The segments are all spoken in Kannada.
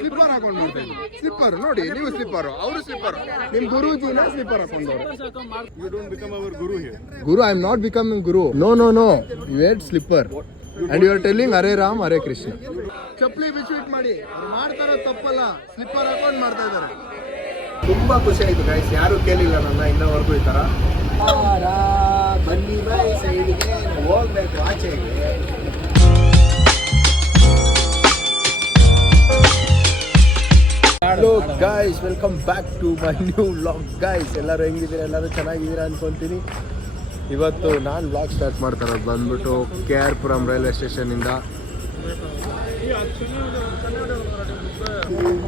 ಸ್ಲಿಪ್ಪರ್ ಹಾಕೊಂಡು ಮಾಡ್ತಾ ಇದ್ರು. ಸ್ಲಿಪ್ಪರ್ ನೋಡಿ, ನೀವು ಸ್ಲಿಪ್ಪರ್, ಅವರು ಸ್ಲಿಪ್ಪರ್. ನಿಮ್ ಗುರುಜಿನ slipper ಹಾಕೊಂಡವ್ರು. You don't become our guru here. Guru, I am not becoming guru. No. You ate slipper. And you are telling Hare Ram, Hare Krishna. ಚಪ್ಪಲಿ ಬಿಚ್ಚಿಟ್ ಮಾಡಿ ಅವ್ರು ಮಾಡ್ತಾರೋ ತಪ್ಪಲ್ಲ, ಸ್ಲಿಪ್ಪರ್ ಹಾಕೊಂಡು ಮಾಡ್ತಾ ಇದ್ದಾರೆ. ತುಂಬಾ ಖುಷಿ ಆಯ್ತು ಗೈಸ್, ಯಾರು ಕೇಳಿಲ್ಲ ನನ್ನ ಇನ್ನವರೆಗೂ ಈ ತರ. ಬನ್ನಿ ಬಾಯ್ ಸೈಡ್ಗೆ ಹೋಗ್ಬೇಕು ಆಚೆಗೆ. Hello guys, welcome back to my new vlog guys. ಎಲ್ಲರೂ ಹೆಂಗಿದ್ದೀರಾ? ಎಲ್ಲರೂ ಚೆನ್ನಾಗಿದ್ದೀರಾ ಅನ್ಕೊಂತೀನಿ. ಇವತ್ತು ನಾನು ವ್ಲಾಗ್ ಸ್ಟಾರ್ಟ್ ಮಾಡ್ತಾರೋದು ಬಂದ್ಬಿಟ್ಟು KR-ಪುರಂ ರೈಲ್ವೆ ಸ್ಟೇಷನಿಂದ.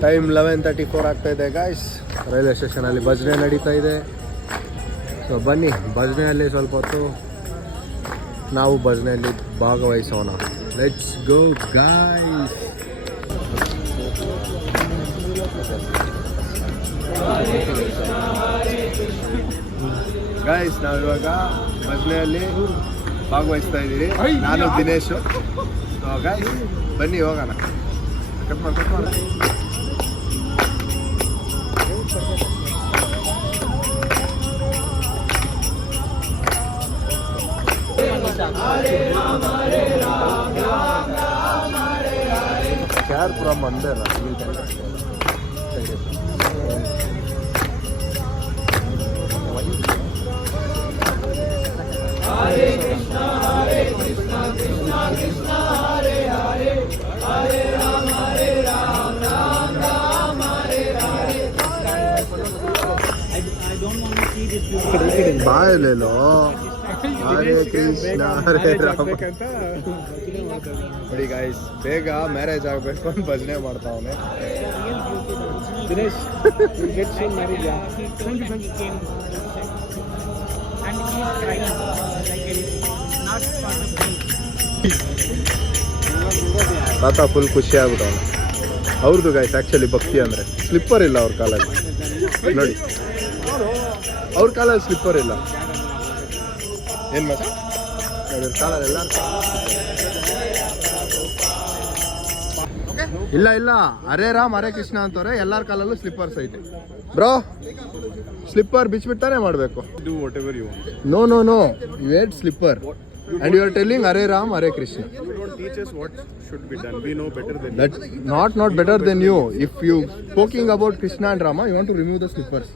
ಟೈಮ್ 11:34 ಆಗ್ತಾ ಇದೆ ಗೈಸ್. ರೈಲ್ವೆ ಸ್ಟೇಷನಲ್ಲಿ ಭಜನೆ ನಡೀತಾ ಇದೆ. ಸೊ ಬನ್ನಿ, ಭಜನೆಯಲ್ಲಿ ಸ್ವಲ್ಪ ಹೊತ್ತು ನಾವು ಭಜನೆಯಲ್ಲಿ ಭಾಗವಹಿಸೋಣ. Let's go guys. ಗೈಸ್, ನಾವಿವಾಗ ಭಜನೆಯಲ್ಲಿ ಭಾಗವಹಿಸ್ತಾ ಇದ್ದೀರಿ. ನಾನು ದಿನೇಶ್. ಗೈಸ್ ಬನ್ನಿ ಹೋಗೋಣ. ಕಟ್ ಮಾಡಿ KR-ಪುರಂ ಅಂದೇ Hare Krishna, Hare Krishna, Krishna Krishna, Hare Hare, Hare Ram, Ram Ram, Hare Hare. I don't want to see this video. Bye lelo. Hare Krishna, Hare Ram. ನೋಡಿ ಗೈಸ್, ಬೇಗ ಮ್ಯಾರೇಜ್ ಆಗಬೇಕು ಅಂತ ಭಜನೆ ಮಾಡ್ತಾವನೆ ದಿನೇಶ್. ತಾತ ಫುಲ್ ಖುಷಿ ಆಗ್ಬಿಟ್ಟವನು. ಅವ್ರದ್ದು ಗೈಸ್ ಆ್ಯಕ್ಚುಲಿ ಭಕ್ತಿ ಅಂದರೆ ಸ್ಲಿಪ್ಪರ್ ಇಲ್ಲ ಅವ್ರ ಕಾಲಲ್ಲಿ. ನೋಡಿ, ಅವ್ರ ಕಾಲಲ್ಲಿ ಸ್ಲಿಪ್ಪರ್ ಇಲ್ಲ. ಏನು ಮಾಡ ಅವ್ರ ಕಾಲಲ್ಲೆಲ್ಲ ಇಲ್ಲ ಹರೇ ರಾಮ್ ಹರೇ ಕೃಷ್ಣ ಅಂತವ್ರೆ. ಎಲ್ಲರ ಕಾಲಲ್ಲೂ ಸ್ಲಿಪ್ಪರ್ಸ್ ಐತೆ ಬ್ರೋ. ಸ್ಲಿಪ್ಪರ್ ಬಿಚ್ಬಿಟ್ಟಾನೆ ಮಾಡಬೇಕು. Do whatever you want. No. You ate slipper. And you are telling Hare Ram, Hare Krishna. You don't teach us what should be done. We know better than That you. not better than you. If you talking about Krishna and Rama, you want to remove the slippers.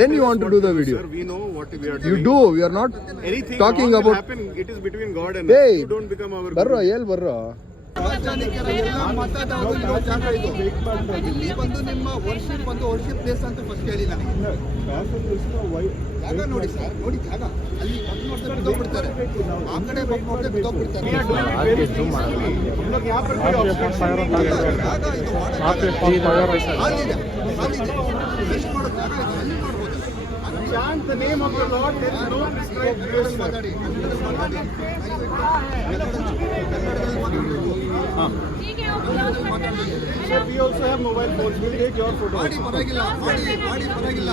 Then you want to do the video. Sir, we know what we are doing. You do. You are not Anything talking wrong will about. happen. It is between God and us. Hey, You don't become our ಬರ್ರೋ guru. ಎಲ್ಲಿ ಬರ್ರೋ. ಇಲ್ಲಿ ಬಂದು ನಿಮ್ಮ ವರ್ಷಿಪ್ ಪ್ಲೇಸ್ ಅಂತ ಫಸ್ಟ್ ಹೇಳಿ ನನಗೆ. ಜಾಗ ನೋಡಿ ಸರ್, ನೋಡಿ ಜಾಗ. ಅಲ್ಲಿ ನೋಡ್ತಾ ಬಿದ್ದೋಗ್ಬಿಡ್ತಾರೆ, ಆ ಕಡೆ ನೋಡ್ತಾ ಬಿದ್ದೋಗ್ಬಿಡ್ತಾರೆ. Chant the name of the Lord. There is no prescribed place. Sir, we also have mobile phones. We'll take your photos. ಮಾಡಿ ಪರವಾಗಿಲ್ಲ.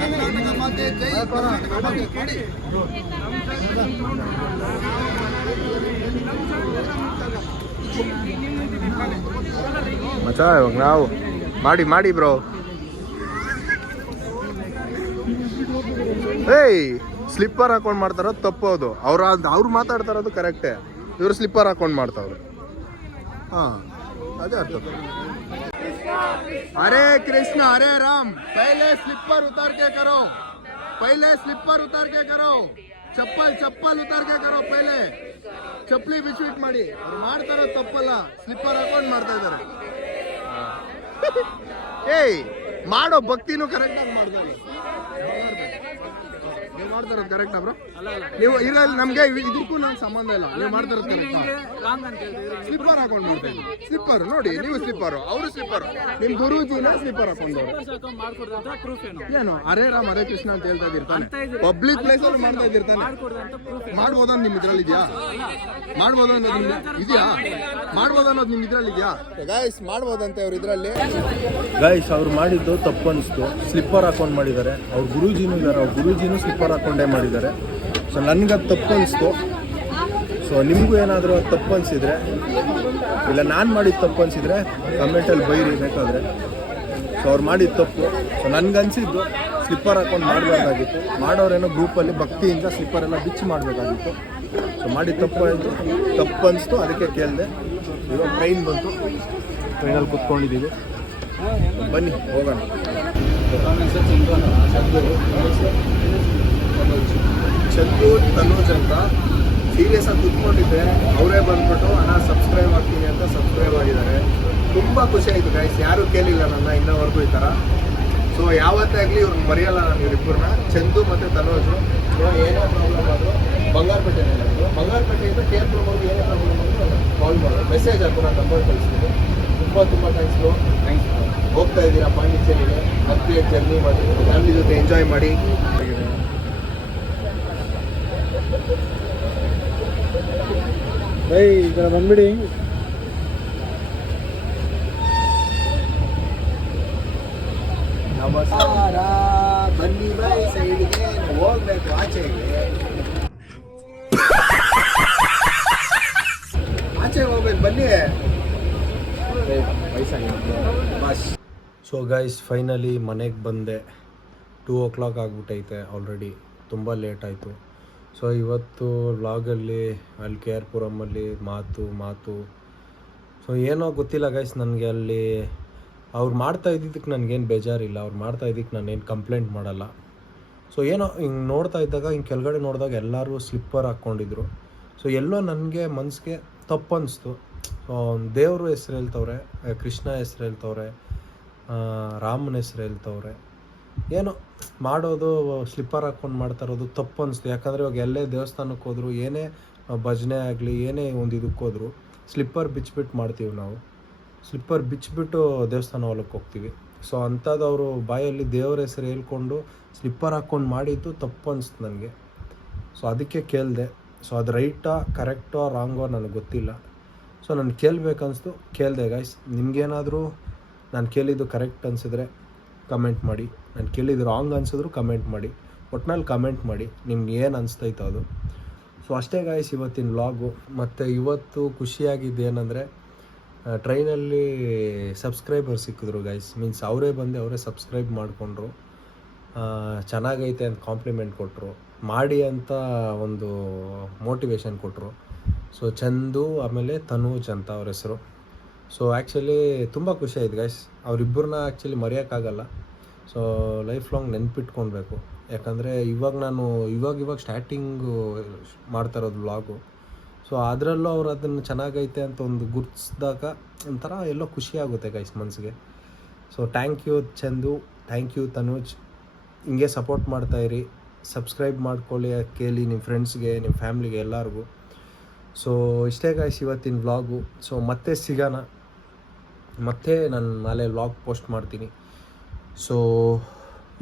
ಕರ್ನಾಟಕ ಮಾತೆ ಜೈ, ಕರ್ನಾಟಕ ಮಾತೆ ಮಾಡಿ. ಮಚ್ಚಾ ಇವಾಗ ನಾವು ಮಾಡಿ ಬ್ರೋ. ಏಯ್, ಸ್ಲಿಪ್ಪರ್ ಹಾಕೊಂಡು ಮಾಡ್ತಾರೋದು ತಪ್ಪೋದು. ಅವ್ರು ಮಾತಾಡ್ತಾ ಇರೋದು ಕರೆಕ್ಟೇ. ಇವರು ಸ್ಲಿಪ್ಪರ್ ಹಾಕೊಂಡು ಮಾಡ್ತಾವ್ರು. ಹಾಂ, ಅದೇ ಅರ್ಥ. ಹರೇ ಕೃಷ್ಣ ಹರೇ ರಾಮ್. ಪಹಲೆ ಸ್ಲಿಪ್ಪರ್ ಉತಾರ್ ಕೆ ಕರೋ. ಚಪ್ಪಲ್ ಉತಾರ್ ಕೆ ಕರೋ. ಪಹಲೆ ಚಪ್ಪಲಿ ಬಿಚ್ಚಿಟ್ ಮಾಡಿ ಅವ್ರು ಮಾಡ್ತಾರೋದು ತಪ್ಪಲ್ಲ, ಸ್ಲಿಪ್ಪರ್ ಹಾಕೊಂಡು ಮಾಡ್ತಾ ಇದ್ದಾರೆ. ಏಯ್, ಮಾಡೋ ಭಕ್ತಿನೂ ಕರೆಕ್ಟಾಗಿ ಮಾಡ್ತಾರೆ. ನೀವು ಮಾಡ್ತಾರೋದು ಕರೆಕ್ಟಾ ಬ್ರೋ? ನೀವು ಇರಲ್ಲಿ ನಮಗೆ ಇದಕ್ಕೂ ನಂಗೆ ಸಂಬಂಧ ಇಲ್ಲ. ನೀವು ಮಾಡ್ತಾರೋದು ಕರೆಕ್ಟಾ? ಸ್ಲಿಪ್ಪರ್ ಹಾಕೊಂಡು ಮಾಡ್ತಾ ಇದ್ದೀವಿ. ಸ್ಲಿಪ್ಪರ್ ನೋಡಿ, ನೀವು ಸ್ಲಿಪ್ಪರ್, ಅವರು ಸ್ಲಿಪ್ಪರ್. ನಿಮ್ ಗುರುಜಿನ ಸ್ಲಿಪ್ಪರ್ ಹಾಕೊಂಡವ್ರು. ಏನು ಹರೇ ರಾಮ್ ಹರೇ ಕೃಷ್ಣ ಅಂತ ಹೇಳ್ತಾ ಇದ್ದಿರ್ತಾನೆ. ಪಬ್ಲಿಕ್ ಪ್ಲೇಸ್ ಅಲ್ಲಿ ಮಾಡ್ತಾ ಇದ್ದಿರ್ತಾನೆ. ಮಾಡ್ಬೋದನ್ನ ನಿಮ್ ಇದ್ರಲ್ಲಿ ಇದೆಯಾ? ಮಾಡ್ಬೋದು ಅನ್ನೋದು ಇದೆಯಾ? ಮಾಡ್ಬೋದು ಅನ್ನೋದು ನಿಮ್ ಇದ್ರಲ್ಲಿ ಇದೆಯಾ? ಗೈಸ್ ಮಾಡ್ಬೋದಂತೆ ಅವ್ರ ಇದ್ರಲ್ಲಿ. ಗೈಸ್ ಅವ್ರು ಮಾಡಿದ್ದು ತಪ್ಪು ಅನಿಸ್ತು. ಸ್ಲಿಪ್ಪರ್ ಹಾಕೊಂಡು ಮಾಡಿದ್ದಾರೆ. ಅವ್ರ ಗುರೂಜಿನೂ ಇದ್ದಾರೆ, ಅವ್ರ ಗುರೂಜಿನೂ ಸ್ಲಿಪ್ಪರ್ ಹಾಕೊಂಡೇ ಮಾಡಿದ್ದಾರೆ. ಸೊ ನನ್ಗದು ತಪ್ಪು ಅನಿಸ್ತು. ಸೊ ನಿಮಗೂ ಏನಾದರೂ ತಪ್ಪು ಅನಿಸಿದರೆ ಇಲ್ಲ ನಾನು ಮಾಡಿದ ತಪ್ಪು ಅನಿಸಿದರೆ ಕಮೆಂಟಲ್ಲಿ ಬೈರಿ ಬೇಕಾದರೆ. ಸೊ ಅವ್ರು ಮಾಡಿದ ತಪ್ಪು. ಸೊ ನನಗನ್ಸಿದ್ದು ಸ್ಲಿಪ್ಪರ್ ಹಾಕೊಂಡು ಮಾಡಬೇಕಾಗಿತ್ತು. ಮಾಡೋರೇನೋ ಗ್ರೂಪಲ್ಲಿ ಭಕ್ತಿಯಿಂದ ಸ್ಲಿಪ್ಪರ್ ಎಲ್ಲ ಬಿಚ್ಚಿ ಮಾಡಬೇಕಾಗಿತ್ತು. ಸೊ ಮಾಡಿದ ತಪ್ಪು ಆಯಿತು, ತಪ್ಪು ಅನಿಸ್ತು, ಅದಕ್ಕೆ ಕೇಳಿದೆ. ಇವಾಗ ಟ್ರೈನ್ ಬಂತು, ಟ್ರೈನಲ್ಲಿ ಕೂತ್ಕೊಂಡಿದ್ದೀವಿ, ಬನ್ನಿ ಹೋಗೋಣ. ಚಂದು ತನೂಜ್ ಅಂತ ಸೀರಿಯಸ್ ಆಗಿ ಕೂತ್ಕೊಂಡಿದ್ದೆ. ಅವರೇ ಬಂದ್ಬಿಟ್ಟು ಅಣ್ಣ ಸಬ್ಸ್ಕ್ರೈಬ್ ಆಗ್ತೀನಿ ಅಂತ ಸಬ್ಸ್ಕ್ರೈಬ್ ಆಗಿದ್ದಾರೆ. ತುಂಬ ಖುಷಿ ಆಯಿತು ಗೈಸ್. ಯಾರೂ ಕೇಳಿಲ್ಲ ನನ್ನ ಇನ್ನವರೆಗೂ ಈ ಥರ. ಸೊ ಯಾವತ್ತೇ ಆಗಲಿ ಇವ್ರನ್ನ ಮರೆಯಲ್ಲ ನಾನು ಇವರಿಬ್ಬರನ್ನ, ಚಂದು ಮತ್ತು ತನೂಜು. ಏನೋ ಪ್ರಾಬ್ಲಮ್ ಆದರೂ ಬಂಗಾರಪೇಟೆಯಿಂದ ಕೇರ್ಪುರವರೆಗೂ ಏನೇ ಪ್ರಾಬ್ಲಮ್ ಆದರೂ ಕಾಲ್ ಮಾಡೋದು, ಮೆಸೇಜ್ ಹಾಕು, ನಾನು ನಂಬರ್ ಕಳಿಸ್ತೀನಿ. ತುಂಬ ಥ್ಯಾಂಕ್ಸ್ಗಳು. ಹೋಗ್ತಾ ಇದ್ದೀರಾ ಪಾಂಡಿಚೇರಿಗೆ, ಮತ್ತೆ ಜರ್ನಿ ಮಾಡಿ ಫ್ಯಾಮಿಲಿ ಜೊತೆ ಎಂಜಾಯ್ ಮಾಡಿ. ಬೈ ಈ ಕಡೆ ಬಂದ್ಬಿಡಿ. ನಮಸ್ಕಾರ, ಬನ್ನಿ ಬೈ ಸೈಡ್ಗೆ ಹೋಗ್ಬೇಕು ಆಚೆಗೆ. ಆಚೆ ಹೋಗ್ಬೇಕು ಬನ್ನಿ. ಸೊ ಗೈಸ್ ಫೈನಲಿ ಮನೆಗೆ ಬಂದೆ. 2 o'clock ಆಗಿಬಿಟ್ಟೈತೆ ಆಲ್ರೆಡಿ, ತುಂಬ ಲೇಟ್ ಆಯಿತು. ಸೊ ಇವತ್ತು ವ್ಲಾಗಲ್ಲಿ ಅಲ್ಲಿ ಕೇರ್ಪುರಮಲ್ಲಿ ಮಾತು ಸೊ ಏನೋ ಗೊತ್ತಿಲ್ಲ ಗೈಸ್. ನನಗೆ ಅಲ್ಲಿ ಅವ್ರು ಮಾಡ್ತಾ ಇದ್ದಿದ್ದಕ್ಕೆ ನನಗೇನು ಬೇಜಾರಿಲ್ಲ, ಅವ್ರು ಮಾಡ್ತಾ ಇದ್ದಕ್ಕೆ ನಾನೇನು ಕಂಪ್ಲೇಂಟ್ ಮಾಡಲ್ಲ. ಸೊ ಏನೋ ಹಿಂಗೆ ನೋಡ್ತಾ ಇದ್ದಾಗ ಹಿಂಗೆ ಕೆಳಗಡೆ ನೋಡಿದಾಗ ಎಲ್ಲರೂ ಸ್ಲಿಪ್ಪರ್ ಹಾಕ್ಕೊಂಡಿದ್ರು. ಸೊ ಎಲ್ಲೋ ನನಗೆ ಮನಸ್ಸಿಗೆ ತಪ್ಪು ಅನಿಸ್ತು. ದೇವ್ರ ಹೆಸ್ರು ಹೇಳ್ತವ್ರೆ, ಕೃಷ್ಣ ಹೆಸ್ರು ಹೇಳ್ತವ್ರೆ, ರಾಮನ ಹೆಸ್ರು ಹೇಳ್ತವ್ರೆ. ಏನೋ ಮಾಡೋದು ಸ್ಲಿಪ್ಪರ್ ಹಾಕ್ಕೊಂಡು ಮಾಡ್ತಾ ಇರೋದು ತಪ್ಪು ಅನಿಸ್ತು. ಯಾಕಂದರೆ ಇವಾಗ ಎಲ್ಲೇ ದೇವಸ್ಥಾನಕ್ಕೆ ಹೋದ್ರು, ಏನೇ ಭಜನೆ ಆಗಲಿ, ಏನೇ ಒಂದು ಇದಕ್ಕೆ ಹೋದ್ರು ಸ್ಲಿಪ್ಪರ್ ಬಿಚ್ಚಿಬಿಟ್ಟು ಮಾಡ್ತೀವಿ ನಾವು. ಸ್ಲಿಪ್ಪರ್ ಬಿಚ್ಚಿಬಿಟ್ಟು ದೇವಸ್ಥಾನ ಹೊಲಕ್ಕೆ ಹೋಗ್ತೀವಿ. ಸೊ ಅಂಥದ್ದವರು ಬಾಯಲ್ಲಿ ದೇವ್ರ ಹೆಸರು ಹೇಳ್ಕೊಂಡು ಸ್ಲಿಪ್ಪರ್ ಹಾಕ್ಕೊಂಡು ಮಾಡಿದ್ದು ತಪ್ಪು ಅನಿಸ್ತು ನನಗೆ. ಸೊ ಅದಕ್ಕೆ ಕೇಳಿದೆ. ಸೊ ಅದು ರೈಟಾ ಕರೆಕ್ಟೋ ರಾಂಗೋ ನನಗೆ ಗೊತ್ತಿಲ್ಲ. ಸೊ ನಾನು ಕೇಳಬೇಕನ್ನಿಸ್ತು, ಕೇಳಿದೆ ಗೈಸ್. ನಿಮಗೇನಾದರೂ ನಾನು ಕೇಳಿದ್ದು ಕರೆಕ್ಟ್ ಅನಿಸಿದ್ರೆ ಕಮೆಂಟ್ ಮಾಡಿ, ನಾನು ಕೇಳಿದ್ದು ರಾಂಗ್ ಅನಿಸಿದ್ರು ಕಮೆಂಟ್ ಮಾಡಿ. ಒಟ್ನಲ್ಲಿ ಕಮೆಂಟ್ ಮಾಡಿ ನಿಮ್ಗೆ ಏನು ಅನಿಸ್ತೈತೋ ಅದು. ಸೊ ಅಷ್ಟೇ ಗಾಯ್ಸ್ ಇವತ್ತಿನ ವ್ಲಾಗು. ಮತ್ತು ಇವತ್ತು ಖುಷಿಯಾಗಿದ್ದು ಏನಂದರೆ ಟ್ರೈನಲ್ಲಿ ಸಬ್ಸ್ಕ್ರೈಬರ್ ಸಿಕ್ಕಿದ್ರು ಗೈಸ್. ಮೀನ್ಸ್ ಅವರೇ ಬಂದು ಅವರೇ ಸಬ್ಸ್ಕ್ರೈಬ್ ಮಾಡಿಕೊಂಡ್ರು. ಚೆನ್ನಾಗೈತೆ ಅಂತ ಕಾಂಪ್ಲಿಮೆಂಟ್ ಕೊಟ್ಟರು, ಮಾಡಿ ಅಂತ ಒಂದು ಮೋಟಿವೇಶನ್ ಕೊಟ್ಟರು. ಸೊ ಚಂದು ಆಮೇಲೆ ತನೂಜ್ ಅಂತ ಅವ್ರ ಹೆಸರು. ಸೊ ಆ್ಯಕ್ಚುಲಿ ತುಂಬ ಖುಷಿ ಆಯ್ತು ಗೈಸ್. ಅವರಿಬ್ಬರನ್ನ ಆ್ಯಕ್ಚುಲಿ ಮರೆಯೋಕ್ಕಾಗಲ್ಲ. ಸೊ ಲೈಫ್ ಲಾಂಗ್ ನೆನ್ಪಿಟ್ಕೊಳ್ಬೇಕು. ಯಾಕಂದರೆ ನಾನು ಇವಾಗ ಸ್ಟಾರ್ಟಿಂಗು ಮಾಡ್ತಾ ಇರೋದು ವ್ಲಾಗು. ಸೊ ಅದರಲ್ಲೂ ಅವ್ರು ಅದನ್ನು ಚೆನ್ನಾಗೈತೆ ಅಂತ ಒಂದು ಗುರ್ತಿಸಿದಾಗ ಒಂಥರ ಎಲ್ಲೋ ಖುಷಿ ಆಗುತ್ತೆ ಗೈಸ್ ಮನಸ್ಸಿಗೆ. So thank you Chandu, thank you Tanuj. ಹಿಂಗೆ ಸಪೋರ್ಟ್ ಮಾಡ್ತಾಯಿರಿ, ಸಬ್ಸ್ಕ್ರೈಬ್ ಮಾಡ್ಕೊಳ್ಳಿ, ಕೇಳಿ ನಿಮ್ಮ ಫ್ರೆಂಡ್ಸ್ಗೆ, ನಿಮ್ಮ ಫ್ಯಾಮ್ಲಿಗೆ ಎಲ್ಲರಿಗೂ. ಸೊ ಇಷ್ಟೇ ಗೈಸ್ ಇವತ್ತಿನ ವ್ಲಾಗು. ಸೊ ಮತ್ತೆ ಸಿಗೋಣ, ಮತ್ತೆ ನಾನು ನಾಳೆ ವ್ಲಾಗ್ ಪೋಸ್ಟ್ ಮಾಡ್ತೀನಿ. ಸೊ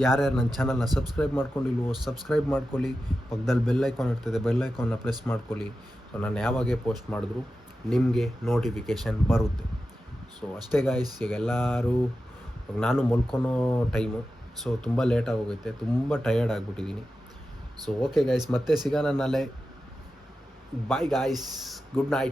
ಯಾರ್ಯಾರು ನನ್ನ ಚಾನಲ್ನ ಸಬ್ಸ್ಕ್ರೈಬ್ ಮಾಡ್ಕೊಂಡಿಲ್ವೋ ಸಬ್ಸ್ಕ್ರೈಬ್ ಮಾಡ್ಕೊಳ್ಳಿ. ಪಕ್ಕದಲ್ಲಿ ಬೆಲ್ ಐಕಾನ್ ಇರ್ತದೆ, ಬೆಲ್ ಐಕಾನ್ನ ಪ್ರೆಸ್ ಮಾಡ್ಕೊಳ್ಳಿ. ಸೊ ನಾನು ಯಾವಾಗೇ ಪೋಸ್ಟ್ ಮಾಡಿದ್ರು ನಿಮಗೆ ನೋಟಿಫಿಕೇಷನ್ ಬರುತ್ತೆ. ಸೊ ಅಷ್ಟೇ ಗಾಯ್ಸ್. ಈಗ ಎಲ್ಲರೂ ನಾನು ಮಲ್ಕೊಳೋ ಟೈಮು. ಸೊ ತುಂಬ ಲೇಟಾಗಿ ಹೋಗುತ್ತೆ, ತುಂಬ ಟಯರ್ಡ್ ಆಗಿಬಿಟ್ಟಿದ್ದೀನಿ. ಸೊ ಓಕೆ ಗಾಯ್ಸ್, ಮತ್ತೆ ಸಿಗೋಣ ನಾಳೆ. Bye guys, good night.